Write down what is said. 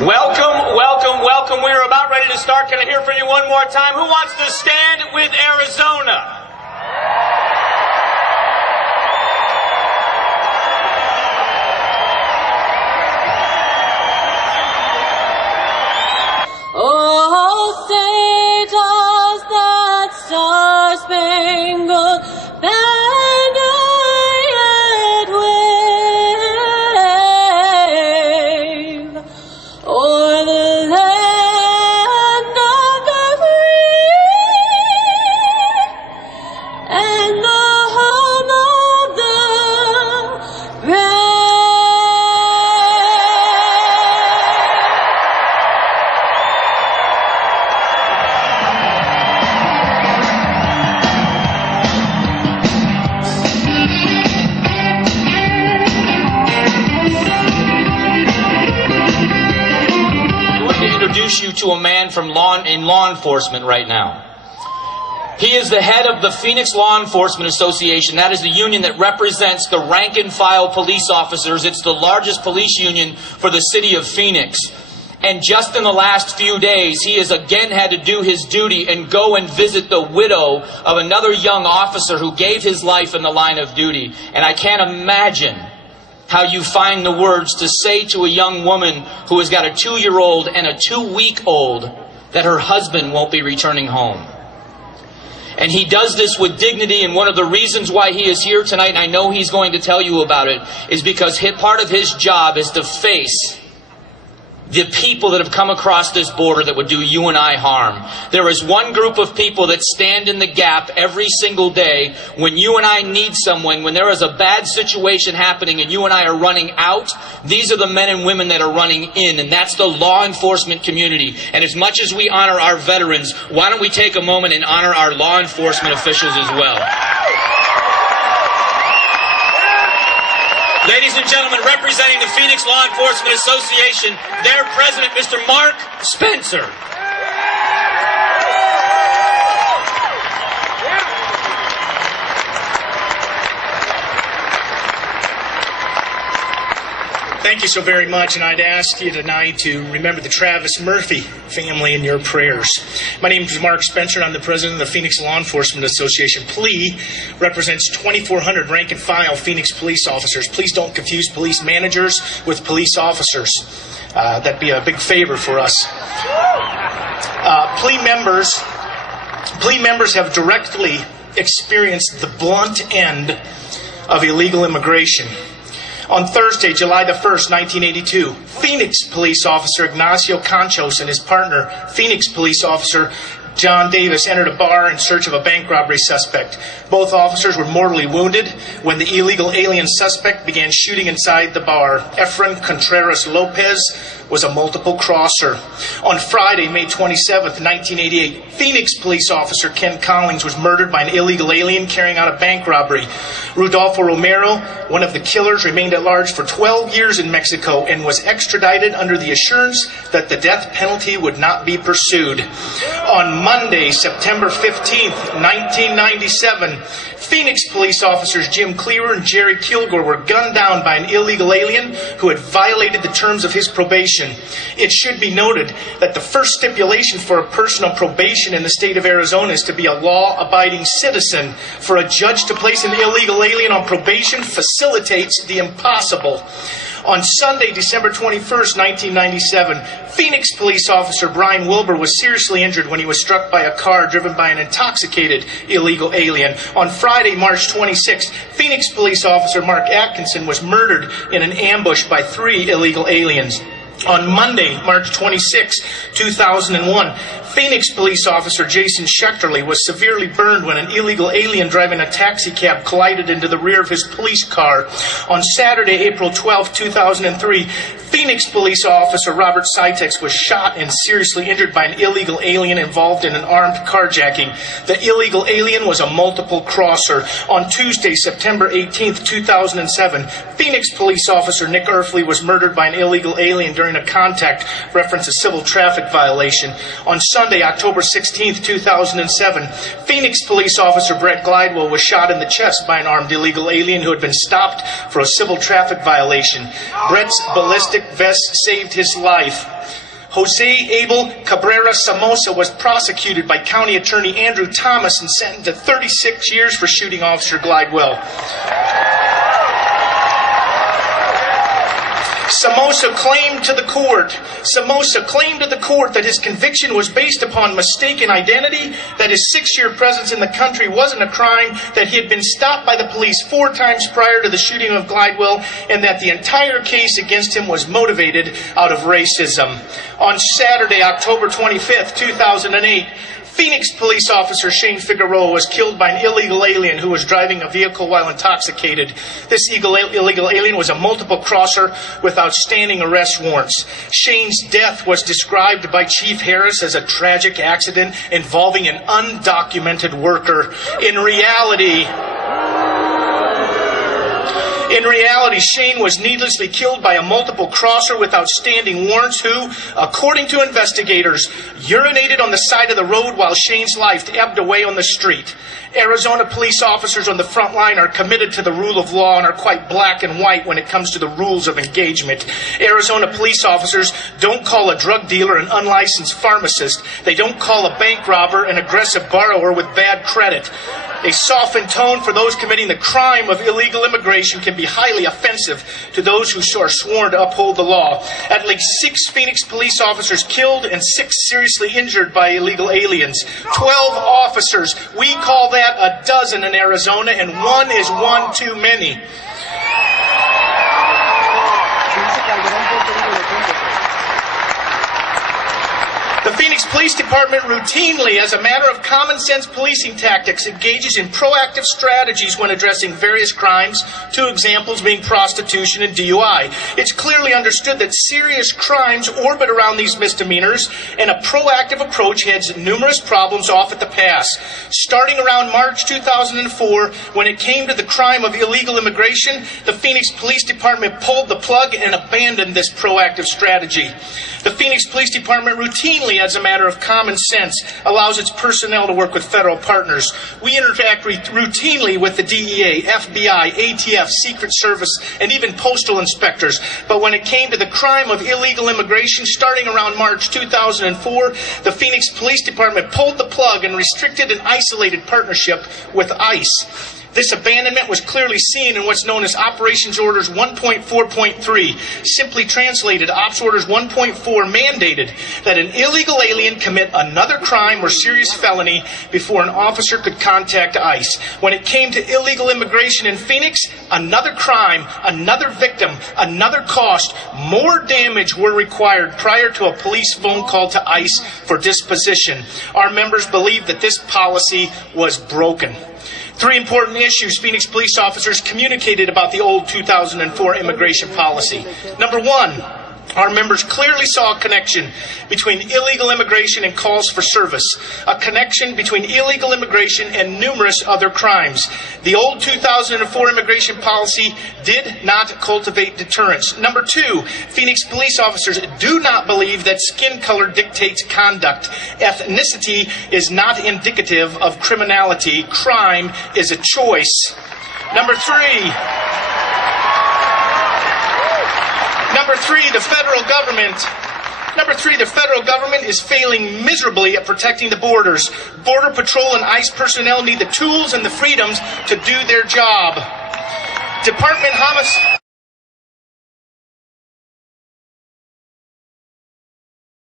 Welcome, welcome, welcome. We are about ready to start. Can I hear from you one more time? Who wants to stand with Arizona? Oh, say does that star-spangled banner yet wave o'er the land of the free and the home of the brave? Introduce you to a man from law enforcement right now. He is the head of the Phoenix Law Enforcement Association. That is the union that represents the rank and file police officers. It's the largest police union for the city of Phoenix. And just in the last few days, he has again had to do his duty and go and visit the widow of another young officer who gave his life in the line of duty. And I can't imagine how you find the words to say to a young woman who has got a 2-year-old and a 2-week-old that her husband won't be returning home. And he does this with dignity, and one of the reasons why he is here tonight, and I know he's going to tell you about it, is because part of his job is to face the people that have come across this border that would do you and I harm. There is one group of people that stand in the gap every single day when you and I need someone, when there is a bad situation happening and you and I are running out. These are the men and women that are running in, and that's the law enforcement community. And as much as we honor our veterans, why don't we take a moment and honor our law enforcement officials as well? Ladies and gentlemen, representing the Phoenix Law Enforcement Association, their president, Mr. Mark Spencer. Thank you so very much, and I'd ask you tonight to remember the Travis Murphy family in your prayers. My name is Mark Spencer, and I'm the president of the Phoenix Law Enforcement Association. PLEA represents 2,400 rank-and-file Phoenix police officers. Please don't confuse police managers with police officers. That'd be a big favor for us. PLEA members have directly experienced the blunt end of illegal immigration. On Thursday, July the 1st, 1982, Phoenix police officer Ignacio Conchos and his partner, Phoenix police officer John Davis, entered a bar in search of a bank robbery suspect. Both officers were mortally wounded when the illegal alien suspect began shooting inside the bar. Efren Contreras Lopez was a multiple crosser. On Friday, May 27th, 1988, Phoenix police officer Ken Collins was murdered by an illegal alien carrying out a bank robbery. Rudolfo Romero, one of the killers, remained at large for 12 years in Mexico and was extradited under the assurance that the death penalty would not be pursued. On Monday, September 15th, 1997, Phoenix police officers Jim Cleaver and Jerry Kilgore were gunned down by an illegal alien who had violated the terms of his probation. It should be noted that the first stipulation for a person on probation in the state of Arizona is to be a law-abiding citizen. For a judge to place an illegal alien on probation facilitates the impossible. On Sunday, December 21st, 1997, Phoenix police officer Brian Wilbur was seriously injured when he was struck by a car driven by an intoxicated illegal alien. On Friday, March 26th, Phoenix police officer Mark Atkinson was murdered in an ambush by 3 illegal aliens. On Monday, March 26, 2001, Phoenix police officer Jason Schechterly was severely burned when an illegal alien driving a taxi cab collided into the rear of his police car. On Saturday, April 12, 2003, Phoenix police officer Robert Sitex was shot and seriously injured by an illegal alien involved in an armed carjacking. The illegal alien was a multiple crosser. On Tuesday, September 18, 2007, Phoenix police officer Nick Earfley was murdered by an illegal alien during during a contact reference a civil traffic violation. On Sunday, October 16, 2007, Phoenix police officer Brett Glidewell was shot in the chest by an armed illegal alien who had been stopped for a civil traffic violation. Brett's ballistic vest saved his life. Jose Abel Cabrera Somoza was prosecuted by County Attorney Andrew Thomas and sentenced to 36 years for shooting Officer Glidewell. Somoza claimed to the court that his conviction was based upon mistaken identity, that his 6-year presence in the country wasn't a crime, that he had been stopped by the police 4 times prior to the shooting of Glidewell, and that the entire case against him was motivated out of racism. On Saturday, October 25th, 2008, Phoenix police officer Shane Figueroa was killed by an illegal alien who was driving a vehicle while intoxicated. This illegal alien was a multiple crosser with outstanding arrest warrants. Shane's death was described by Chief Harris as a tragic accident involving an undocumented worker. In reality, Shane was needlessly killed by a multiple crosser with outstanding warrants who, according to investigators, urinated on the side of the road while Shane's life ebbed away on the street. Arizona police officers on the front line are committed to the rule of law and are quite black and white when it comes to the rules of engagement. Arizona police officers don't call a drug dealer an unlicensed pharmacist. They don't call a bank robber an aggressive borrower with bad credit. A softened tone for those committing the crime of illegal immigration can be highly offensive to those who are sworn to uphold the law. At least 6 Phoenix police officers killed and 6 seriously injured by illegal aliens. 12 officers. We call that a dozen in Arizona, and 1 is one too many. The Phoenix Police Department routinely, as a matter of common sense policing tactics, engages in proactive strategies when addressing various crimes, 2 examples being prostitution and DUI. It's clearly understood that serious crimes orbit around these misdemeanors, and a proactive approach heads numerous problems off at the pass. Starting around March 2004, when it came to the crime of illegal immigration, the Phoenix Police Department pulled the plug and abandoned this proactive strategy. The Phoenix Police Department routinely, as a matter of common sense, allows its personnel to work with federal partners. We interact routinely with the DEA, FBI, ATF, Secret Service, and even postal inspectors. But when it came to the crime of illegal immigration, starting around March 2004, the Phoenix Police Department pulled the plug and restricted an isolated partnership with ICE. This abandonment was clearly seen in what's known as Operations Orders 1.4.3. Simply translated, Ops Orders 1.4 mandated that an illegal alien commit another crime or serious felony before an officer could contact ICE. When it came to illegal immigration in Phoenix, another crime, another victim, another cost, more damage were required prior to a police phone call to ICE for disposition. Our members believe that this policy was broken. 3 important issues Phoenix police officers communicated about the old 2004 immigration policy. Number 1, our members clearly saw a connection between illegal immigration and calls for service, a connection between illegal immigration and numerous other crimes. The old 2004 immigration policy did not cultivate deterrence. Number 2, Phoenix police officers do not believe that skin color dictates conduct. Ethnicity is not indicative of criminality. Crime is a choice. Number 3, the federal government is failing miserably at protecting the borders. Border Patrol and ICE personnel need the tools and the freedoms to do their job. Department homicide.